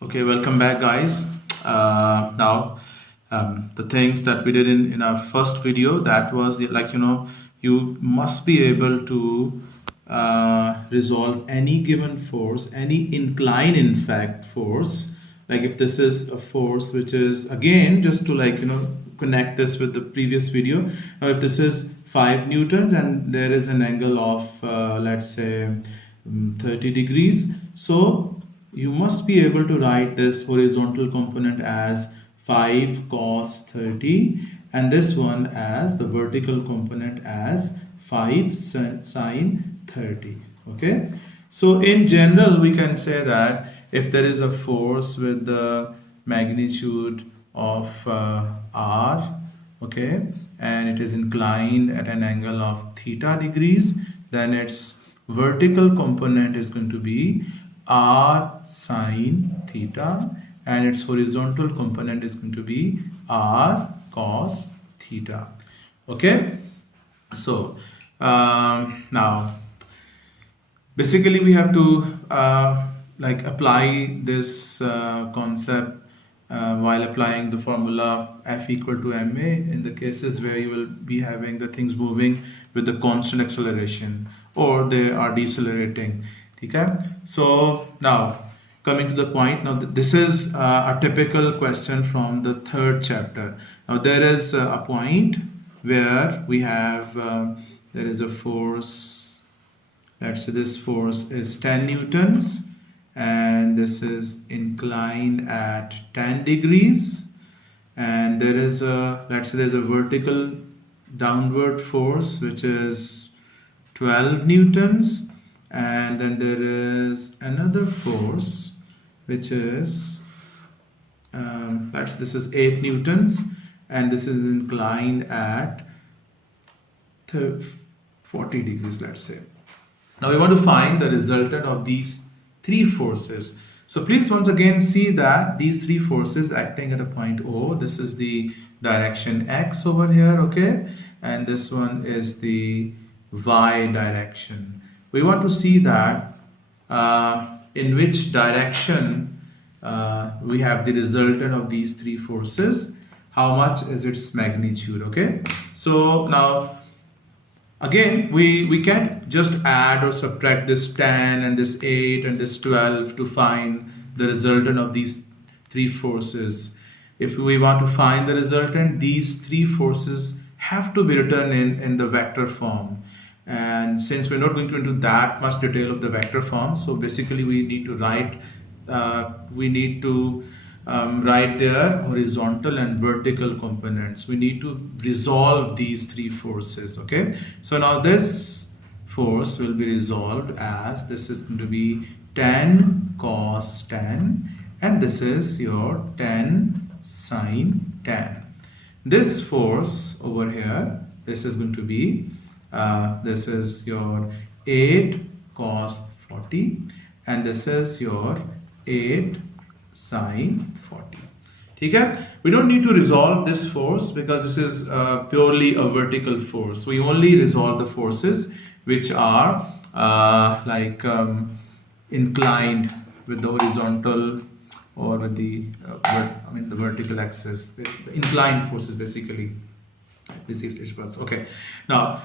Okay, welcome back, guys. Now, the things that we did in our first video, that was you must be able to resolve any given force, any incline, in fact, force. Like if this is a force which is, again, just to connect this with the previous video. Now, if this is 5 newtons and there is an angle of, let's say, 30 degrees. So you must be able to write this horizontal component as 5 cos 30 and this one as the vertical component as 5 sin 30. Okay, so in general we can say that if there is a force with the magnitude of r, okay, and it is inclined at an angle of theta degrees, then its vertical component is going to be r sine theta and its horizontal component is going to be r cos theta. Okay, so now basically we have to apply this concept while applying the formula F equal to ma in the cases where you will be having the things moving with the constant acceleration or they are decelerating. Okay, so now coming to the point, now this is a typical question from the third chapter. Now there is a point where we have there is a force. Let's say this force is 10 newtons and this is inclined at 10 degrees, and there is a, let's say there's a vertical downward force which is 12 newtons, and then there is another force which is this is 8 newtons and this is inclined at 40 degrees, let's say. Now we want to find the resultant of these three forces. So please once again see that these three forces acting at a point O, this is the direction X over here, okay, and this one is the Y direction. We want to see that in which direction we have the resultant of these three forces, how much is its magnitude. Okay, so now again we can't just add or subtract this 10 and this 8 and this 12 to find the resultant of these three forces. If we want to find the resultant, these three forces have to be written in the vector form, and since we're not going to into that much detail of the vector form, so basically we need to write write their horizontal and vertical components. We need to resolve these three forces. Okay, so now this force will be resolved as this is going to be 10 cos 10 and this is your 10 sin 10. This force over here, this is going to be this is your 8 cos 40 and this is your 8 sin 40. Okay, we don't need to resolve this force because this is purely a vertical force. We only resolve the forces which are inclined with the horizontal or with the the vertical axis. The inclined forces basically. Let me see if this works. Okay, now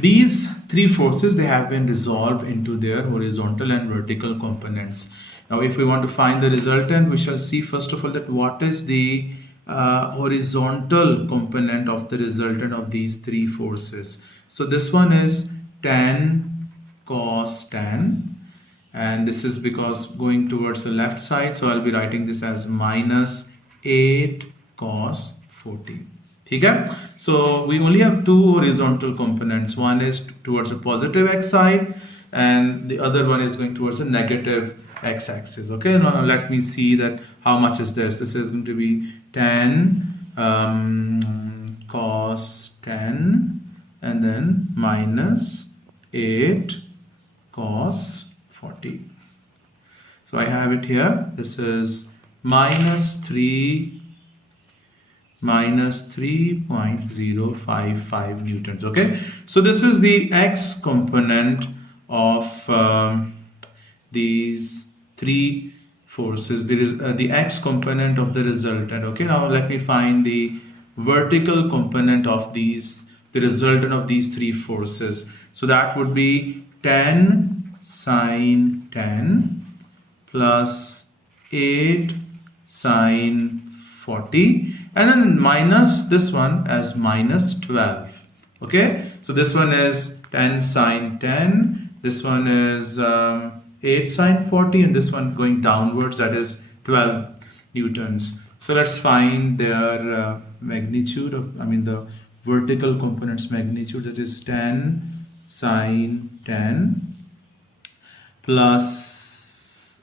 these three forces, they have been resolved into their horizontal and vertical components. Now if we want to find the resultant, we shall see first of all that what is the horizontal component of the resultant of these three forces. So this one is 10 cos 10 and this is because going towards the left side, so I'll be writing this as minus 8 cos 40. Okay, so we only have two horizontal components. One is towards the positive x side and the other one is going towards the negative x-axis. Okay, now let me see that how much is this. This is going to be 10 cos 10 and then minus 8 cos 40. So I have it here. This is minus 3.055 newtons. Okay, so this is the x component of these three forces. There is the x component of the resultant. Okay, now let me find the vertical component of the resultant of these three forces. So that would be 10 sine 10 plus 8 sine 40, and then minus this one as minus 12. Okay, so this one is 10 sine 10, this one is 8 sine 40, and this one going downwards, that is 12 newtons. So let's find their magnitude of, the vertical component's magnitude. That is 10 sine 10 plus,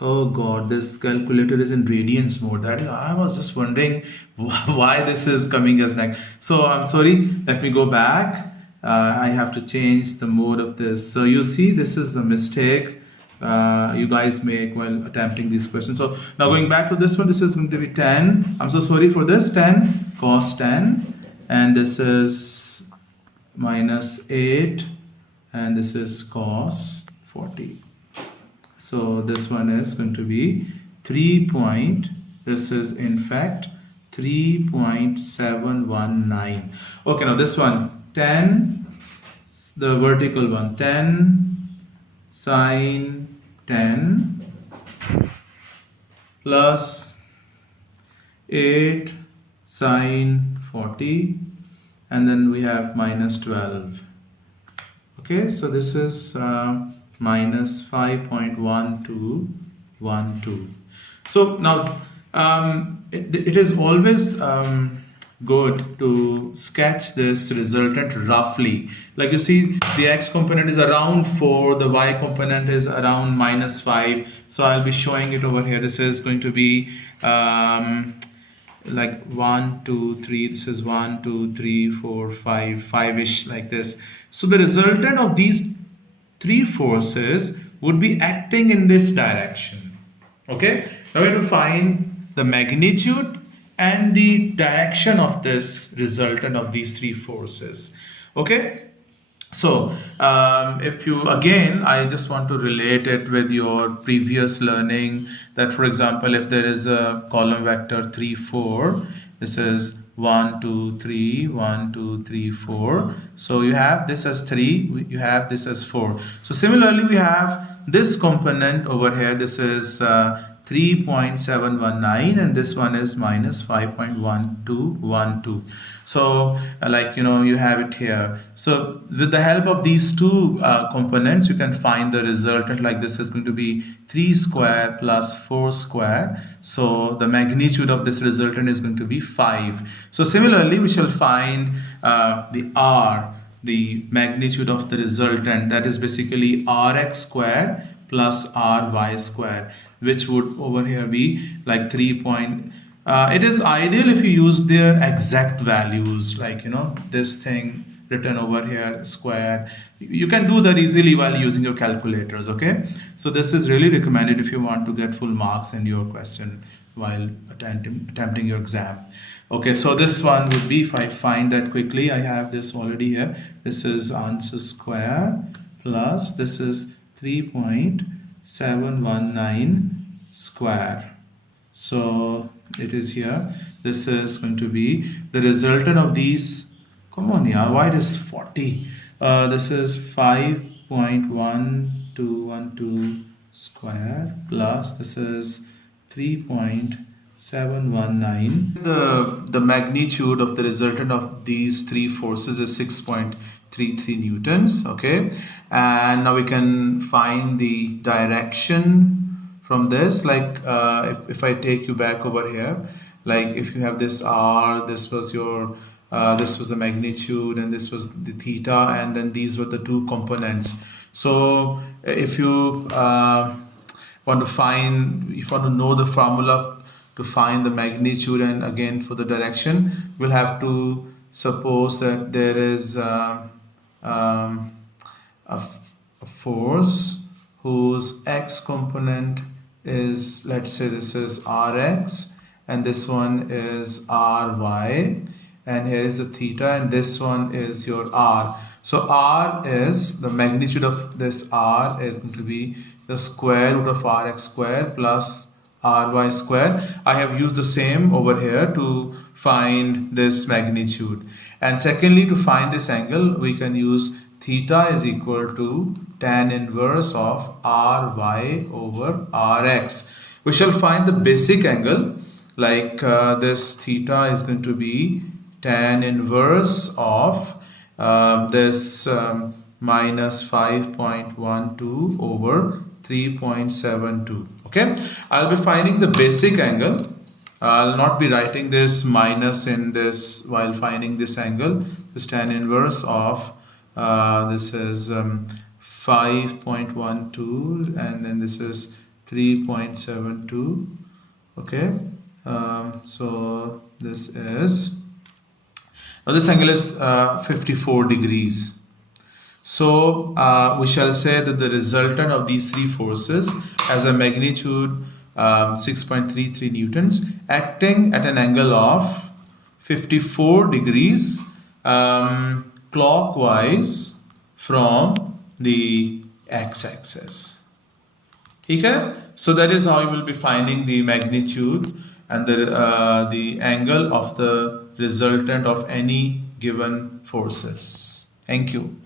oh god, this calculator is in radians mode. That is, I was just wondering why this is coming as neg. So I'm sorry, let me go back. I have to change the mode of this. So you see, this is the mistake you guys make while attempting these questions. So now going back to this one, this is going to be 10. I'm so sorry for this, 10 cos 10, and this is minus 8, and this is cos 40. So this one is going to be 3 point, this is in fact 3.719. Okay, now this one 10, the vertical one, 10 sine 10 plus 8 sine 40, and then we have minus 12. Okay, so this is minus 5.1212. So now it is always good to sketch this resultant roughly. Like you see, the x component is around 4, the y component is around minus 5. So I'll be showing it over here. This is going to be like 1 2 3, this is 1 2 3 4 5, 5ish, like this. So the resultant of these three forces would be acting in this direction. Okay, now we have to find the magnitude and the direction of this resultant of these three forces. Okay, so if you, again, I just want to relate it with your previous learning, that for example, if there is a column vector 3 4, this is 1 2 3 1 2 3 4, so you have this as 3, you have this as 4. So similarly, we have this component over here, this is 3.719, and this one is minus 5.1212. So like you have it here. So with the help of these two components, you can find the resultant. Like this is going to be 3 square plus 4 square, so the magnitude of this resultant is going to be 5. So similarly, we shall find the r, the magnitude of the resultant, that is basically rx square plus ry square, which would over here be like 3 point. It is ideal if you use their exact values, like this thing written over here square. You can do that easily while using your calculators. Okay, so this is really recommended if you want to get full marks in your question while attempting your exam. Okay, so this one would be, if I find that quickly, I have this already here. This is answer square plus this is 3.719 square. So it is here. This is going to be the resultant of these. Come on, yeah, why it is 40? This is 5.1212 square plus this is 3.719. The magnitude of the resultant of these three forces is 6.33 newtons. Okay, and now we can find the direction from this. Like if I take you back over here, like if you have this r, this was your this was the magnitude, and this was the theta, and then these were the two components. So if you want to know the formula to find the magnitude and again for the direction, we'll have to suppose that there is a force whose x component is, let's say this is rx, and this one is ry, and here is the theta, and this one is your r. So R is the magnitude of this R is going to be the square root of Rx square plus Ry square. I have used the same over here to find this magnitude. And secondly, to find this angle, we can use theta is equal to tan inverse of Ry over Rx. We shall find the basic angle, like this theta is going to be tan inverse of this minus 5.12 over 3.72. Okay, I'll be finding the basic angle. I'll not be writing this minus in this while finding this angle. This tan inverse of this is 5.12 and then this is 3.72. Okay, so this is, now this angle is 54 degrees. So we shall say that the resultant of these three forces has a magnitude 6.33 newtons acting at an angle of 54 degrees clockwise from the x-axis. Okay? So that is how you will be finding the magnitude and the angle of the resultant of any given forces. Thank you.